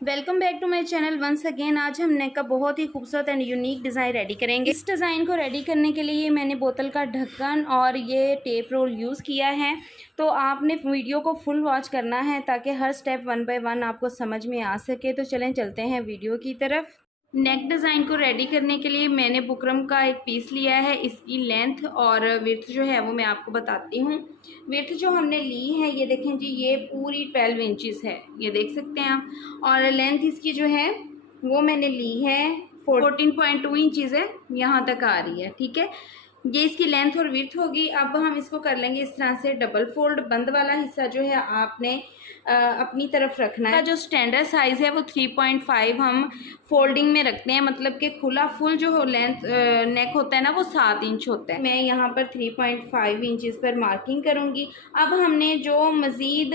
Welcome back to my channel once again. आज हम नेक का बहुत ही खूबसूरत एंड यूनिक डिज़ाइन रेडी करेंगे। इस डिज़ाइन को रेडी करने के लिए मैंने बोतल का ढक्कन और ये टेप रोल यूज़ किया है। तो आपने वीडियो को फुल वॉच करना है ताकि हर स्टेप वन बाय वन आपको समझ में आ सके। तो चलें चलते हैं वीडियो की तरफ। नेक डिज़ाइन को रेडी करने के लिए मैंने बुकरम का एक पीस लिया है। इसकी लेंथ और विड्थ जो है वो मैं आपको बताती हूँ। विड्थ जो हमने ली है ये देखें जी, ये पूरी 12 इंचज़ है, ये देख सकते हैं आप। और लेंथ इसकी जो है वो मैंने ली है 14.2 इंचज़ है, यहाँ तक आ रही है। ठीक है, ये इसकी लेंथ और विड्थ होगी। अब हम इसको कर लेंगे इस तरह से डबल फोल्ड। बंद वाला हिस्सा जो है आपने अपनी तरफ रखना है। जो स्टैंडर्ड साइज़ है वो 3.5 हम फोल्डिंग में रखते हैं, मतलब कि खुला फुल जो लेंथ नेक होता है ना वो 7 इंच होता है। मैं यहाँ पर 3.5 इंचज़ पर मार्किंग करूँगी। अब हमने जो मज़ीद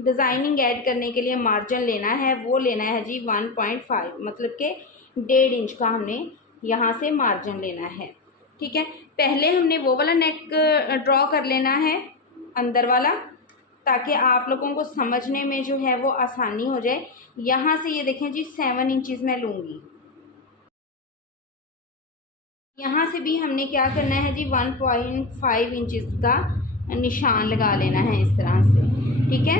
डिज़ाइनिंग ऐड करने के लिए मार्जिन लेना है वो लेना है जी 1.5, मतलब कि 1.5 इंच का हमने यहाँ से मार्जिन लेना है। ठीक है, पहले हमने वो वाला नेक ड्रॉ कर लेना है अंदर वाला, ताकि आप लोगों को समझने में जो है वो आसानी हो जाए। यहाँ से ये देखें जी 7 इंचज़ मैं लूँगी। यहाँ से भी हमने क्या करना है जी 1.5 इंचज़ का निशान लगा लेना है इस तरह से। ठीक है,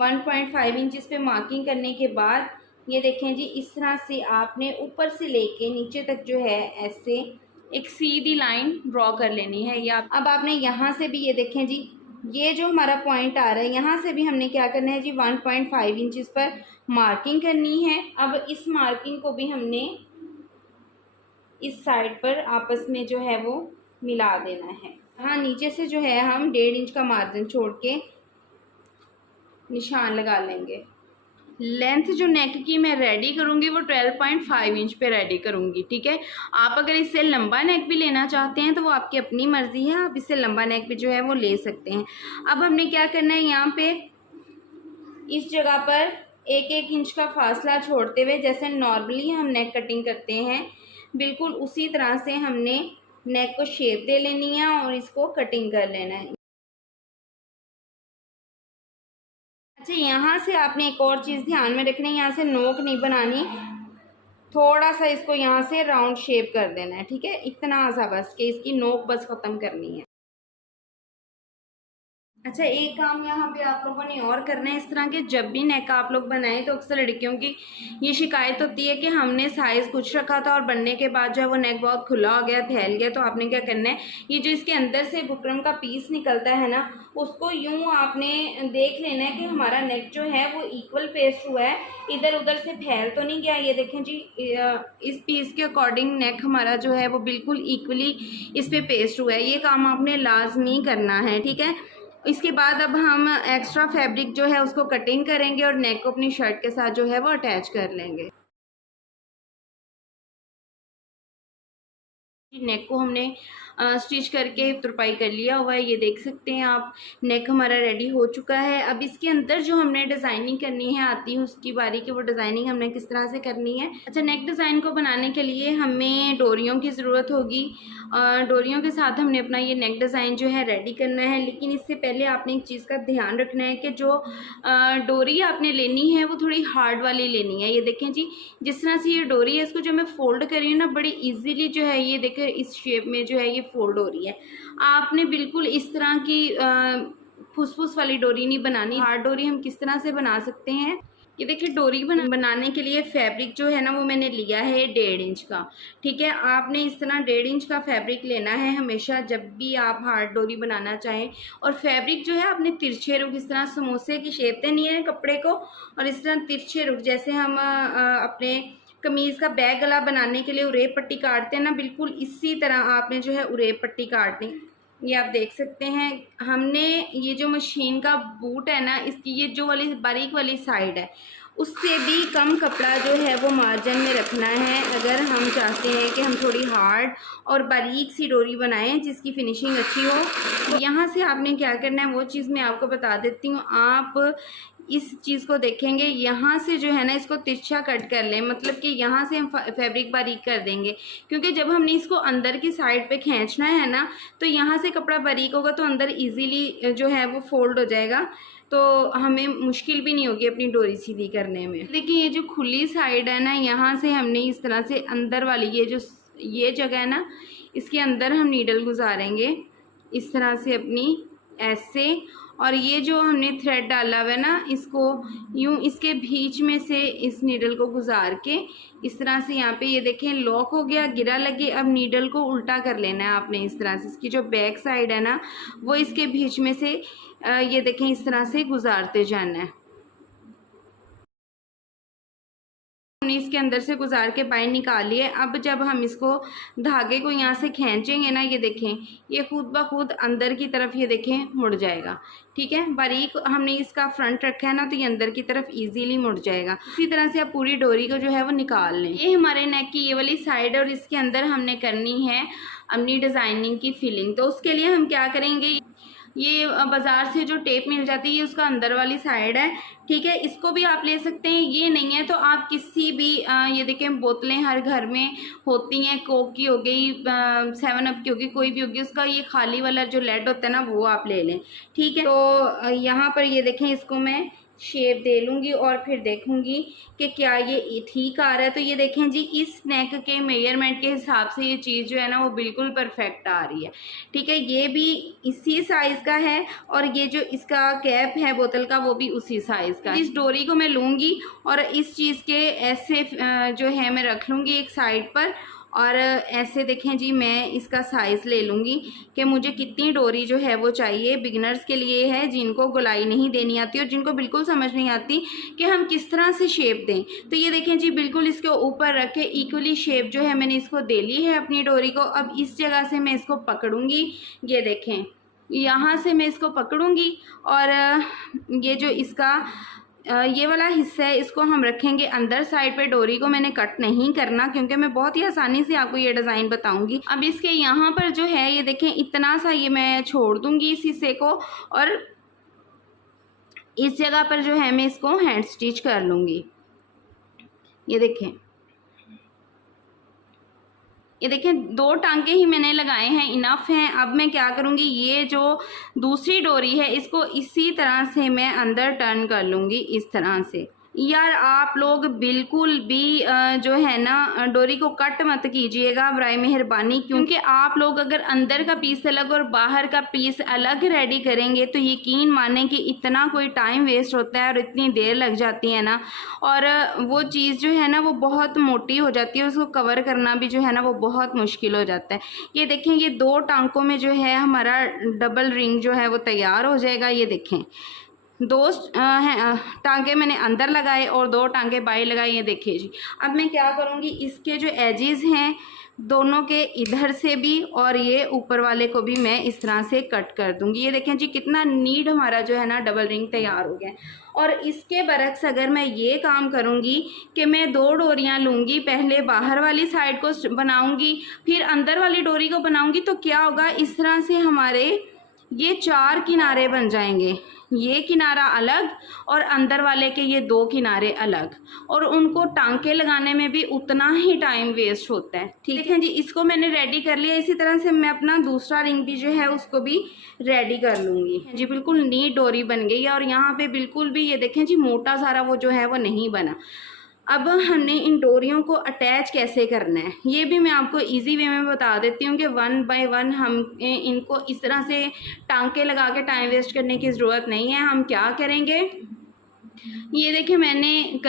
1.5 इंचज़ पे मार्किंग करने के बाद ये देखें जी इस तरह से आपने ऊपर से लेके नीचे तक जो है ऐसे एक सीधी लाइन ड्रॉ कर लेनी है। या अब आपने यहाँ से भी ये देखें जी, ये जो हमारा पॉइंट आ रहा है यहाँ से भी हमने क्या करना है जी 1.5 इंचज़ पर मार्किंग करनी है। अब इस मार्किंग को भी हमने इस साइड पर आपस में जो है वो मिला देना है। हाँ, नीचे से जो है हम 1.5 इंच का मार्जिन छोड़ के निशान लगा लेंगे। लेंथ जो नेक की मैं रेडी करूँगी वो 12.5 इंच पे रेडी करूँगी। ठीक है, आप अगर इससे लंबा नेक भी लेना चाहते हैं तो वो आपकी अपनी मर्ज़ी है, आप इससे लंबा नेक भी जो है वो ले सकते हैं। अब हमने क्या करना है, यहाँ पे इस जगह पर 1-1 इंच का फासला छोड़ते हुए जैसे नॉर्मली हम नेक कटिंग करते हैं बिल्कुल उसी तरह से हमने नेक को शेप दे लेनी है और इसको कटिंग कर लेना है। अच्छा, यहाँ से आपने एक और चीज़ ध्यान में रखनी है, यहाँ से नोक नहीं बनानी, थोड़ा सा इसको यहाँ से राउंड शेप कर देना है। ठीक है, इतना सा बस कि इसकी नोक बस ख़त्म करनी है। अच्छा, एक काम यहाँ पे आप लोगों ने और करना है, इस तरह के जब भी नेक आप लोग बनाएं तो अक्सर लड़कियों की ये शिकायत होती है कि हमने साइज़ कुछ रखा था और बनने के बाद जो है वो नेक बहुत खुला हो गया, फैल गया। तो आपने क्या करना है, ये जो इसके अंदर से बुकरम का पीस निकलता है ना, उसको यूँ आपने देख लेना है कि हमारा नेक जो है वो इक्वल पेस्ट हुआ है, इधर उधर से फैल तो नहीं गया। ये देखें जी, इस पीस के अकॉर्डिंग नेक हमारा जो है वो बिल्कुल इक्वली इस पर पेस्ट हुआ है। ये काम आपने लाजमी करना है। ठीक है, इसके बाद अब हम एक्स्ट्रा फैब्रिक जो है उसको कटिंग करेंगे और नेक को अपनी शर्ट के साथ जो है वो अटैच कर लेंगे। नेक को हमने स्टिच करके तुरपाई कर लिया हुआ है, ये देख सकते हैं आप। नेक हमारा रेडी हो चुका है। अब इसके अंदर जो हमने डिज़ाइनिंग करनी है आती है उसकी बारी कि वो डिज़ाइनिंग हमने किस तरह से करनी है। अच्छा, नेक डिज़ाइन को बनाने के लिए हमें डोरियों की ज़रूरत होगी। डोरियों के साथ हमने अपना ये नेक डिज़ाइन जो है रेडी करना है। लेकिन इससे पहले आपने एक चीज़ का ध्यान रखना है कि जो डोरी आपने लेनी है वो थोड़ी हार्ड वाली लेनी है। ये देखें जी, जिस तरह से ये डोरी है इसको जो मैं फ़ोल्ड कर रही हूँ ना, बड़ी ईजीली जो है ये देखें इस शेप में जो है ये फोल्ड हो रही है। आपने बिल्कुल इस तरह की फुसफुस वाली डोरी नहीं बनानी। हार्ड डोरी हम किस तरह से बना सकते हैं, ये देखिए डोरी बनाने के लिए फैब्रिक जो है ना वो मैंने लिया है 1.5 इंच का। ठीक है, आपने इस तरह 1.5 इंच का फैब्रिक लेना है हमेशा जब भी आप हार्ड डोरी बनाना चाहें। और फैब्रिक जो है आपने तिरछे रुख, इस तरह समोसे की शेप देनी है कपड़े को, और इस तरह तिरछे रुख जैसे हम अपने कमीज़ का बैक गला बनाने के लिए उरेब पट्टी काटते हैं ना, बिल्कुल इसी तरह आपने जो है उरेब पट्टी काटनी। ये आप देख सकते हैं, हमने ये जो मशीन का बूट है ना, इसकी ये जो वाली बारीक वाली साइड है उससे भी कम कपड़ा जो है वो मार्जिन में रखना है अगर हम चाहते हैं कि हम थोड़ी हार्ड और बारीक सी डोरी बनाएं जिसकी फिनिशिंग अच्छी हो। तो यहाँ से आपने क्या करना है वो चीज़ मैं आपको बता देती हूँ। आप इस चीज़ को देखेंगे, यहाँ से जो है ना इसको तिरछा कट कर लें, मतलब कि यहाँ से हम फैब्रिक बारीक कर देंगे, क्योंकि जब हमने इसको अंदर की साइड पे खींचना है ना तो यहाँ से कपड़ा बारीक होगा तो अंदर इजीली जो है वो फोल्ड हो जाएगा। तो हमें मुश्किल भी नहीं होगी अपनी डोरी सीधी करने में। देखिए ये जो खुली साइड है ना, यहाँ से हमने इस तरह से अंदर वाली ये जगह है ना, इसके अंदर हम नीडल गुजारेंगे इस तरह से अपनी ऐसे। और ये जो हमने थ्रेड डाला हुआ है ना, इसको यूँ इसके बीच में से इस नीडल को गुजार के इस तरह से यहाँ पे ये देखें लॉक हो गया, गिरा लगे। अब नीडल को उल्टा कर लेना है आपने इस तरह से, इसकी जो बैक साइड है ना वो इसके बीच में से ये देखें इस तरह से गुजारते जाना है। हमने इसके अंदर से गुजार के बाहर निकाल लिए। अब जब हम इसको धागे को यहाँ से खींचेंगे ना, ये देखें ये खुद ब खुद अंदर की तरफ ये देखें मुड़ जाएगा। ठीक है, बारीक हमने इसका फ्रंट रखा है ना, तो ये अंदर की तरफ इजीली मुड़ जाएगा। इसी तरह से आप पूरी डोरी को जो है वो निकाल लें। ये हमारे नेक की ये वाली साइड है और इसके अंदर हमने करनी है अपनी डिज़ाइनिंग की फिलिंग। तो उसके लिए हम क्या करेंगे, ये बाज़ार से जो टेप मिल जाती है ये उसका अंदर वाली साइड है। ठीक है, इसको भी आप ले सकते हैं, ये नहीं है तो आप किसी भी ये देखें बोतलें हर घर में होती हैं, कोक की हो गई, 7 अप की होगी, कोई भी होगी, उसका ये खाली वाला जो लेड होता है ना वो आप ले लें। ठीक है, तो यहाँ पर ये देखें इसको मैं शेप दे लूँगी और फिर देखूँगी कि क्या ये ठीक आ रहा है। तो ये देखें जी, इस नेक के मेजरमेंट के हिसाब से ये चीज़ जो है ना वो बिल्कुल परफेक्ट आ रही है। ठीक है, ये भी इसी साइज़ का है और ये जो इसका कैप है बोतल का वो भी उसी साइज़ का। इस डोरी को मैं लूँगी और इस चीज़ के ऐसे जो है मैं रख लूँगी एक साइड पर, और ऐसे देखें जी मैं इसका साइज़ ले लूँगी कि मुझे कितनी डोरी जो है वो चाहिए। बिगिनर्स के लिए है जिनको गोलाई नहीं देनी आती और जिनको बिल्कुल समझ नहीं आती कि हम किस तरह से शेप दें। तो ये देखें जी बिल्कुल इसके ऊपर रख के इक्वली शेप जो है मैंने इसको दे ली है अपनी डोरी को। अब इस जगह से मैं इसको पकड़ूँगी, ये देखें यहाँ से मैं इसको पकड़ूँगी और ये जो इसका ये वाला हिस्सा है इसको हम रखेंगे अंदर साइड पे। डोरी को मैंने कट नहीं करना क्योंकि मैं बहुत ही आसानी से आपको ये डिज़ाइन बताऊंगी। अब इसके यहाँ पर जो है ये देखें इतना सा ये मैं छोड़ दूंगी इस हिस्से को और इस जगह पर जो है मैं इसको हैंड स्टिच कर लूँगी। ये देखें, ये देखें 2 टांके ही मैंने लगाए हैं, इनफ हैं। अब मैं क्या करूँगी, ये जो दूसरी डोरी है इसको इसी तरह से मैं अंदर टर्न कर लूँगी इस तरह से। यार आप लोग बिल्कुल भी जो है ना डोरी को कट मत कीजिएगा बराए मेहरबानी, क्योंकि आप लोग अगर अंदर का पीस अलग और बाहर का पीस अलग रेडी करेंगे तो यकीन माने कि इतना कोई टाइम वेस्ट होता है और इतनी देर लग जाती है ना, और वो चीज़ जो है ना वो बहुत मोटी हो जाती है, उसको कवर करना भी जो है ना वो बहुत मुश्किल हो जाता है। ये देखें ये 2 टांकों में जो है हमारा डबल रिंग जो है वो तैयार हो जाएगा। ये देखें 2 टांके मैंने अंदर लगाए और 2 टांके बाहर लगाए। ये देखिए जी, अब मैं क्या करूँगी, इसके जो एजेस हैं दोनों के इधर से भी और ये ऊपर वाले को भी मैं इस तरह से कट कर दूँगी। ये देखें जी कितना नीट हमारा जो है ना डबल रिंग तैयार हो गया। और इसके बरक्स अगर मैं ये काम करूँगी कि मैं 2 डोरियाँ लूँगी, पहले बाहर वाली साइड को बनाऊँगी फिर अंदर वाली डोरी को बनाऊँगी, तो क्या होगा इस तरह से हमारे ये 4 किनारे बन जाएंगे, ये किनारा अलग और अंदर वाले के ये 2 किनारे अलग, और उनको टांके लगाने में भी उतना ही टाइम वेस्ट होता है। ठीक है जी, इसको मैंने रेडी कर लिया। इसी तरह से मैं अपना दूसरा रिंग भी जो है उसको भी रेडी कर लूँगी जी। बिल्कुल नीट डोरी बन गई है और यहाँ पे बिल्कुल भी ये देखें जी मोटा सारा वो जो है वो नहीं बना। अब हमने इन डोरियों को अटैच कैसे करना है ये भी मैं आपको इजी वे में बता देती हूँ कि 1 बाय 1 हम इनको इस तरह से टांके लगा के टाइम वेस्ट करने की ज़रूरत नहीं है। हम क्या करेंगे, ये देखिए मैंने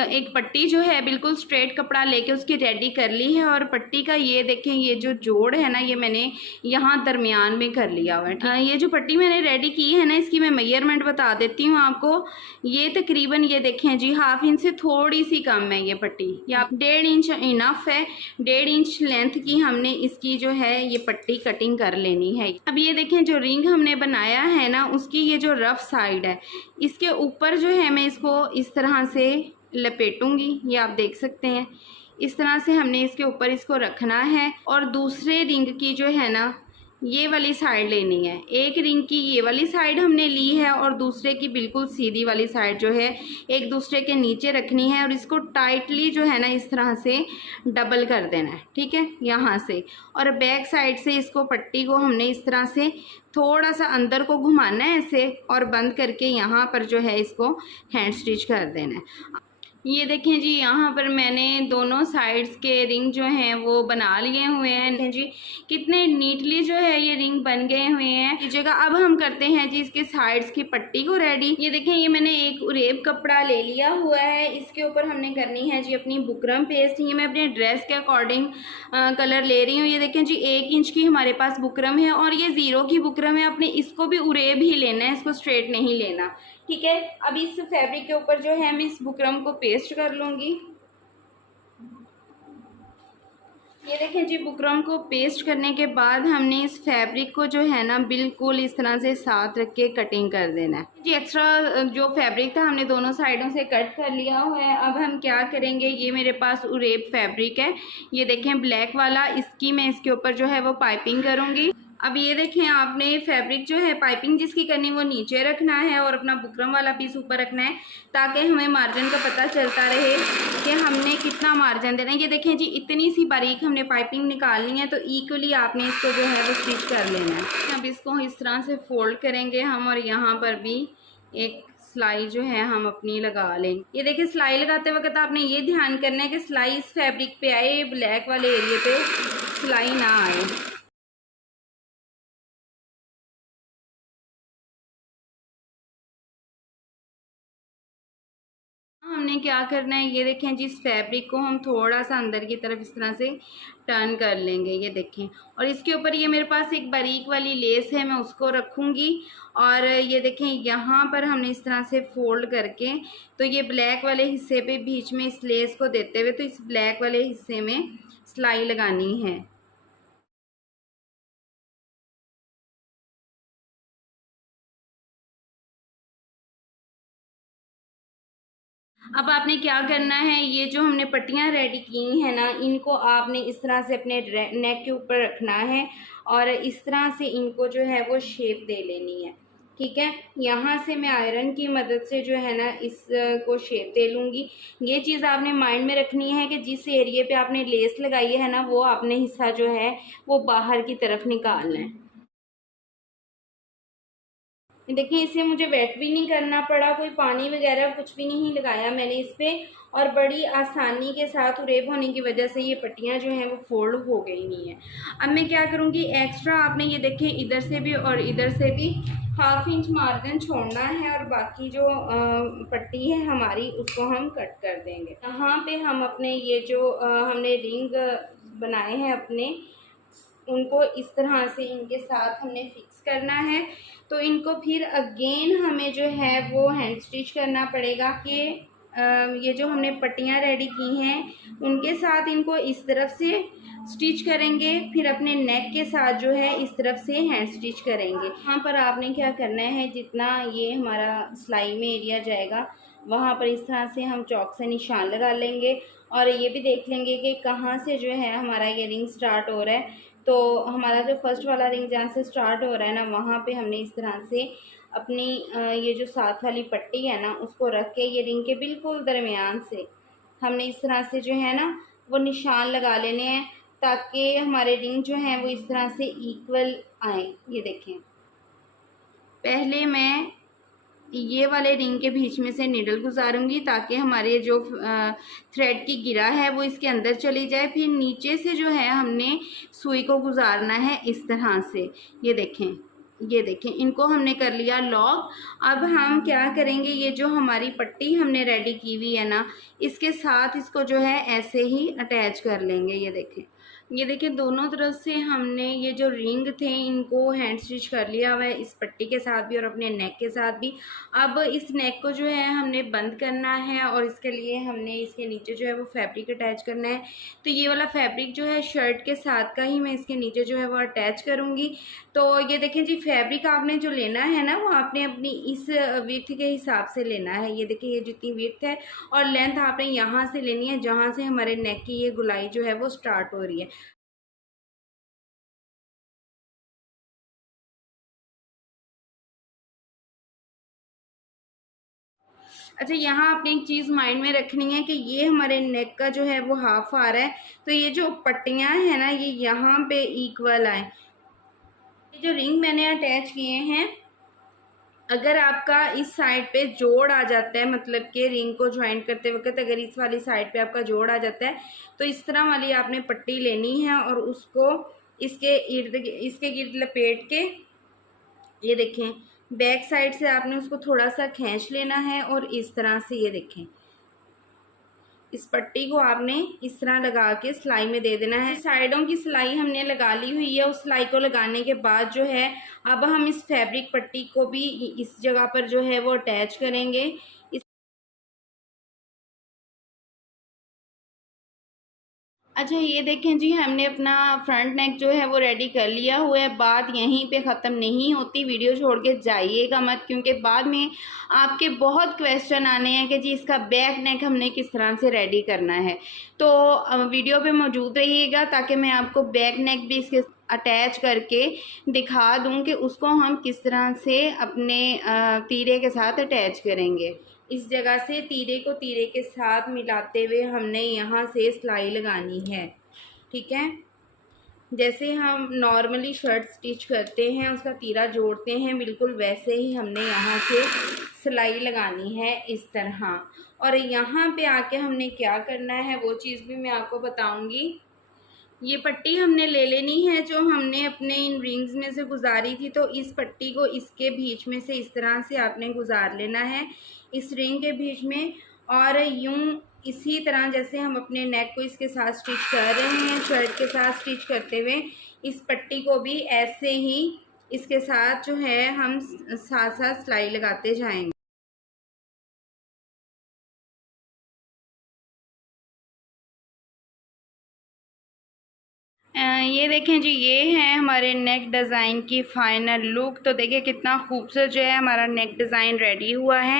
एक पट्टी जो है बिल्कुल स्ट्रेट कपड़ा लेके उसकी रेडी कर ली है और पट्टी का ये देखें ये जो जोड़ है ना ये मैंने यहाँ दरमियान में कर लिया हुआ है। ये जो पट्टी मैंने रेडी की है ना इसकी मैं मेजरमेंट बता देती हूँ आपको। ये तकरीबन ये देखें जी 1/2 इंच से थोड़ी सी कम है ये पट्टी, या 1.5 इंच इनफ है। 1.5 इंच लेंथ की हमने इसकी जो है ये पट्टी कटिंग कर लेनी है। अब ये देखें जो रिंग हमने बनाया है ना उसकी ये जो रफ साइड है इसके ऊपर जो है मैं इसको इस तरह से लपेटूंगी, ये आप देख सकते हैं। इस तरह से हमने इसके ऊपर इसको रखना है और दूसरे रिंग की जो है ना ये वाली साइड लेनी है। एक रिंग की ये वाली साइड हमने ली है और दूसरे की बिल्कुल सीधी वाली साइड जो है एक दूसरे के नीचे रखनी है और इसको टाइटली जो है ना इस तरह से डबल कर देना है, ठीक है, यहाँ से। और बैक साइड से इसको पट्टी को हमने इस तरह से थोड़ा सा अंदर को घुमाना है ऐसे और बंद करके यहाँ पर जो है इसको हैंड स्टिच कर देना है। ये देखें जी, यहाँ पर मैंने दोनों साइड्स के रिंग जो हैं वो बना लिए हुए हैं। देखें जी कितने नीटली जो है ये रिंग बन गए हुए हैं। इस जगह अब हम करते हैं जी इसके साइड्स की पट्टी को रेडी। ये देखें, ये मैंने एक उरेब कपड़ा ले लिया हुआ है। इसके ऊपर हमने करनी है जी अपनी बुकरम पेस्ट। ये मैं अपने ड्रेस के अकॉर्डिंग कलर ले रही हूँ। ये देखें जी 1 इंच की हमारे पास बुकरम है और ये 0 की बुकरम है। अपने इसको भी उरेब ही लेना है, इसको स्ट्रेट नहीं लेना, ठीक है। अब इस फैब्रिक के ऊपर जो है मैं इस बुकरम को पेस्ट कर लूँगी। ये देखें जी, बुकरम को पेस्ट करने के बाद हमने इस फैब्रिक को जो है ना बिल्कुल इस तरह से साथ रख के कटिंग कर देना है जी। एक्स्ट्रा जो फैब्रिक था हमने दोनों साइडों से कट कर लिया हुआ है। अब हम क्या करेंगे, ये मेरे पास उरेब फैब्रिक है, ये देखें ब्लैक वाला, इसकी मैं इसके ऊपर जो है वो पाइपिंग करूँगी। अब ये देखें, आपने फैब्रिक जो है पाइपिंग जिसकी करनी वो नीचे रखना है और अपना बुकरम वाला पीस ऊपर रखना है ताकि हमें मार्जिन का पता चलता रहे कि हमने कितना मार्जिन देना है। ये देखें जी, इतनी सी बारीक हमने पाइपिंग निकालनी है तो इक्वली आपने इसको जो है वो स्टिच कर लेना है। अब इसको इस तरह से फोल्ड करेंगे हम और यहाँ पर भी एक सिलाई जो है हम अपनी लगा लेंगे। ये देखिए, सिलाई लगाते वक्त आपने ये ध्यान करना है कि सिलाई इस फैब्रिक पे आए, ब्लैक वाले एरिए पे सिलाई ना आए। हमने क्या करना है, ये देखें जी, इस फैब्रिक को हम थोड़ा सा अंदर की तरफ इस तरह से टर्न कर लेंगे, ये देखें। और इसके ऊपर ये मेरे पास एक बारीक वाली लेस है, मैं उसको रखूँगी। और ये देखें, यहाँ पर हमने इस तरह से फोल्ड करके तो ये ब्लैक वाले हिस्से पे बीच में इस लेस को देते हुए तो इस ब्लैक वाले हिस्से में सिलाई लगानी है। अब आपने क्या करना है, ये जो हमने पट्टियाँ रेडी की हैं ना, इनको आपने इस तरह से अपने नेक के ऊपर रखना है और इस तरह से इनको जो है वो शेप दे लेनी है, ठीक है। यहाँ से मैं आयरन की मदद से जो है ना इस को शेप दे लूँगी। ये चीज़ आपने माइंड में रखनी है कि जिस एरिए पे आपने लेस लगाई है ना, वो आपने हिस्सा जो है वो बाहर की तरफ निकालना है। देखिए, इसे मुझे वेट भी नहीं करना पड़ा, कोई पानी वगैरह कुछ भी नहीं लगाया मैंने इस पर और बड़ी आसानी के साथ उरेब होने की वजह से ये पट्टियाँ जो हैं वो फोल्ड हो गई नहीं है। अब मैं क्या करूँगी, एक्स्ट्रा आपने ये देखें इधर से भी और इधर से भी 1/2 इंच मार्जिन छोड़ना है और बाकी जो पट्टी है हमारी उसको हम कट कर देंगे। यहाँ पे हम अपने ये जो हमने रिंग बनाए हैं अपने, उनको इस तरह से इनके साथ हमने फिक्स करना है। तो इनको फिर अगेन हमें जो है वो हैंड स्टिच करना पड़ेगा कि ये जो हमने पट्टियाँ रेडी की हैं उनके साथ इनको इस तरफ से स्टिच करेंगे, फिर अपने नेक के साथ जो है इस तरफ से हैंड स्टिच करेंगे। यहाँ पर आपने क्या करना है, जितना ये हमारा सिलाई में एरिया जाएगा वहाँ पर इस तरह से हम चौक से निशान लगा लेंगे और ये भी देख लेंगे कि कहाँ से जो है हमारा ये रिंग स्टार्ट हो रहा है। तो हमारा जो फर्स्ट वाला रिंग जहाँ से स्टार्ट हो रहा है ना, वहाँ पे हमने इस तरह से अपनी ये जो साथ वाली पट्टी है ना उसको रख के ये रिंग के बिल्कुल दरमियान से हमने इस तरह से जो है ना वो निशान लगा लेने हैं ताकि हमारे रिंग जो हैं वो इस तरह से इक्वल आए। ये देखें, पहले मैं ये वाले रिंग के बीच में से नीडल गुजारूंगी ताकि हमारे जो थ्रेड की गिरा है वो इसके अंदर चली जाए। फिर नीचे से जो है हमने सुई को गुजारना है इस तरह से। ये देखें, ये देखें, इनको हमने कर लिया लॉक। अब हम क्या करेंगे, ये जो हमारी पट्टी हमने रेडी की हुई है ना, इसके साथ इसको जो है ऐसे ही अटैच कर लेंगे। ये देखें, ये देखिए, दोनों तरफ से हमने ये जो रिंग थे इनको हैंड स्टिच कर लिया हुआ है, इस पट्टी के साथ भी और अपने नेक के साथ भी। अब इस नेक को जो है हमने बंद करना है और इसके लिए हमने इसके नीचे जो है वो फैब्रिक अटैच करना है। तो ये वाला फैब्रिक जो है शर्ट के साथ का ही मैं इसके नीचे जो है वो अटैच करूँगी। तो ये देखें जी, फैब्रिक आपने जो लेना है ना वो आपने अपनी इस विड्थ के हिसाब से लेना है। ये देखिए, ये जितनी विड्थ है और लेंथ आपने यहाँ से लेनी है जहाँ से हमारे नेक की ये गुलाई जो है वो स्टार्ट हो रही है। अच्छा, यहाँ आपने एक चीज़ माइंड में रखनी है कि ये हमारे नेक का जो है वो हाफ आ रहा है, तो ये जो पट्टियाँ हैं ना ये यहाँ पे इक्वल आए। ये जो रिंग मैंने अटैच किए हैं, अगर आपका इस साइड पे जोड़ आ जाता है, मतलब कि रिंग को ज्वाइन करते वक्त अगर इस वाली साइड पे आपका जोड़ आ जाता है, तो इस तरह वाली आपने पट्टी लेनी है और उसको इसके गिर्द लपेट के, ये देखें बैक साइड से आपने उसको थोड़ा सा खींच लेना है और इस तरह से ये देखें इस पट्टी को आपने इस तरह लगा के सिलाई में दे देना है। साइडों की सिलाई हमने लगा ली हुई है। उस सिलाई को लगाने के बाद जो है अब हम इस फैब्रिक पट्टी को भी इस जगह पर जो है वो अटैच करेंगे। अच्छा, ये देखें जी, हमने अपना फ्रंट नेक जो है वो रेडी कर लिया हुआ है। बात यहीं पे ख़त्म नहीं होती, वीडियो छोड़ के जाइएगा मत, क्योंकि बाद में आपके बहुत क्वेश्चन आने हैं कि जी इसका बैक नेक हमने किस तरह से रेडी करना है। तो वीडियो पे मौजूद रहिएगा ताकि मैं आपको बैक नेक भी इसके अटैच करके दिखा दूँ कि उसको हम किस तरह से अपने तीरे के साथ अटैच करेंगे। इस जगह से तीरे को तीरे के साथ मिलाते हुए हमने यहाँ से सिलाई लगानी है। ठीक है, जैसे हम नॉर्मली शर्ट स्टिच करते हैं उसका तीरा जोड़ते हैं, बिल्कुल वैसे ही हमने यहाँ से सिलाई लगानी है इस तरह। और यहाँ पे आके हमने क्या करना है वो चीज़ भी मैं आपको बताऊँगी। ये पट्टी हमने ले लेनी है जो हमने अपने इन रिंग्स में से गुजारी थी, तो इस पट्टी को इसके बीच में से इस तरह से आपने गुजार लेना है इस रिंग के बीच में। और यूं इसी तरह जैसे हम अपने नेक को इसके साथ स्टिच कर रहे हैं, शर्ट के साथ स्टिच करते हुए इस पट्टी को भी ऐसे ही इसके साथ जो है हम साथ साथ सिलाई लगाते जाएंगे। ये देखें जी, ये है हमारे नेक डिज़ाइन की फ़ाइनल लुक। तो देखिए कितना खूबसूरत जो है हमारा नेक डिज़ाइन रेडी हुआ है।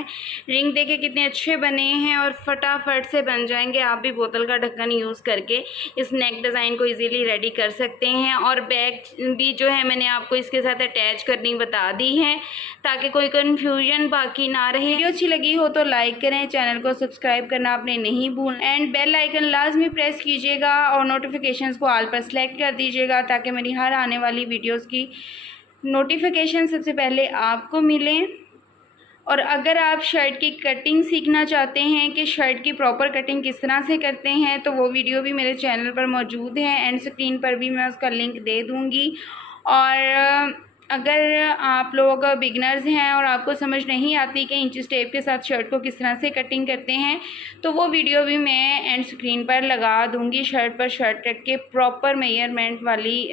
रिंग देखिए कितने अच्छे बने हैं और फटाफट से बन जाएंगे। आप भी बोतल का ढक्कन यूज़ करके इस नेक डिज़ाइन को इजीली रेडी कर सकते हैं। और बैक भी जो है मैंने आपको इसके साथ अटैच करनी बता दी है ताकि कोई कन्फ्यूजन बाकी ना रहे। वीडियो अच्छी लगी हो तो लाइक करें, चैनल को सब्सक्राइब करना आपने नहीं भूलना एंड बेल आइकन लाजमी प्रेस कीजिएगा और नोटिफिकेशंस को ऑल पर सेलेक्ट कर दीजिएगा ताकि मेरी हर आने वाली वीडियोस की नोटिफिकेशन सबसे पहले आपको मिले। और अगर आप शर्ट की कटिंग सीखना चाहते हैं कि शर्ट की प्रॉपर कटिंग किस तरह से करते हैं तो वो वीडियो भी मेरे चैनल पर मौजूद है, एंड स्क्रीन पर भी मैं उसका लिंक दे दूँगी। और अगर आप लोग बिगनर्स हैं और आपको समझ नहीं आती कि इंच टेप के साथ शर्ट को किस तरह से कटिंग करते हैं तो वो वीडियो भी मैं एंड स्क्रीन पर लगा दूंगी। शर्ट पर शर्ट रख के प्रॉपर मेजरमेंट वाली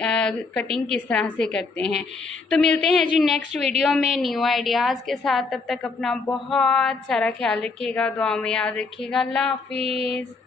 कटिंग किस तरह से करते हैं। तो मिलते हैं जी नेक्स्ट वीडियो में न्यू आइडियाज़ के साथ। तब तक अपना बहुत सारा ख्याल रखिएगा, दुआ में याद रखिएगा। अल्लाह हाफिज़।